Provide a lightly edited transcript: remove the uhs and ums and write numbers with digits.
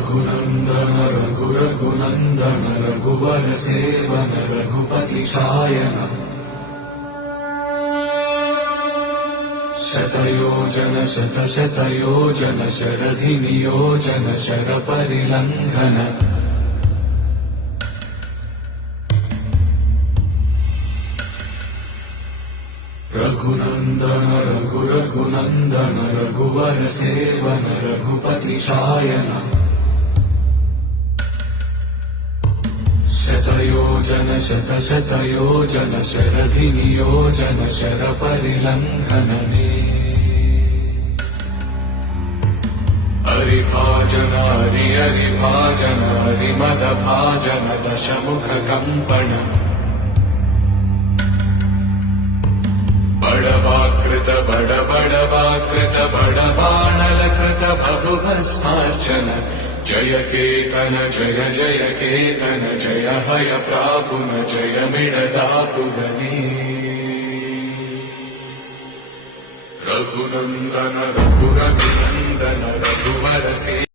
रघुनन्दन रघुनन्दन रघुवर seven Raghupati Shayan शतयोजन शतशतयोजन शरधि नियोजन शरपरिलङ्घन रघुनन्दन रघुनन्दन रघुवर seven Raghupati Shayan शतयोजन शतशतयोजन शरधि नियोजन शरपरिलङ्घन हरिभाजन हरिभाजन हरिमदभाजन दशमुख कंपन बड़वाकृत बड़वाकृत बड़बाणलकृत बहुभस्मार्चन जय केतन जय जय केतन जय हय प्रापुन जय मिडदापुगनी रघुनन्दन रघुनन्दन रघुवर से